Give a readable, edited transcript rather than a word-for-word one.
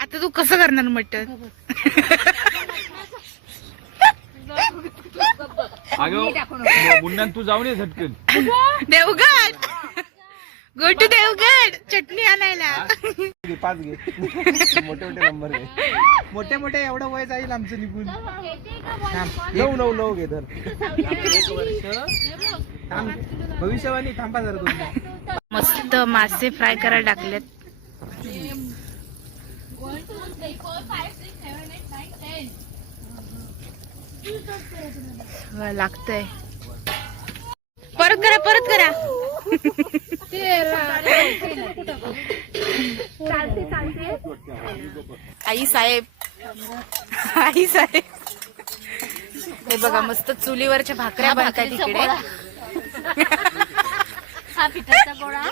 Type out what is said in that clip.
आता तू कसं करणार मटण? मुन्ना तू जाऊन ये झटकन. देवगड, गो टू देवगड चटणी आणायला. 5 घे. मोठे मोठे नंबर घे. मोठे मोठे एवढं वय जाईल आमचं निघून. 9 घे तर. भविष्यवाणी थांबा जरा तुम्ही. मस्त मासे फ्राय करायला टाकलेत. लागतंय. परत करा, परत करा. आई साहेब, आई साहेब, हे बघा मस्त चुलीवरच्या भाकऱ्या बनतात तिकडे. हा पिठाचा गोळा.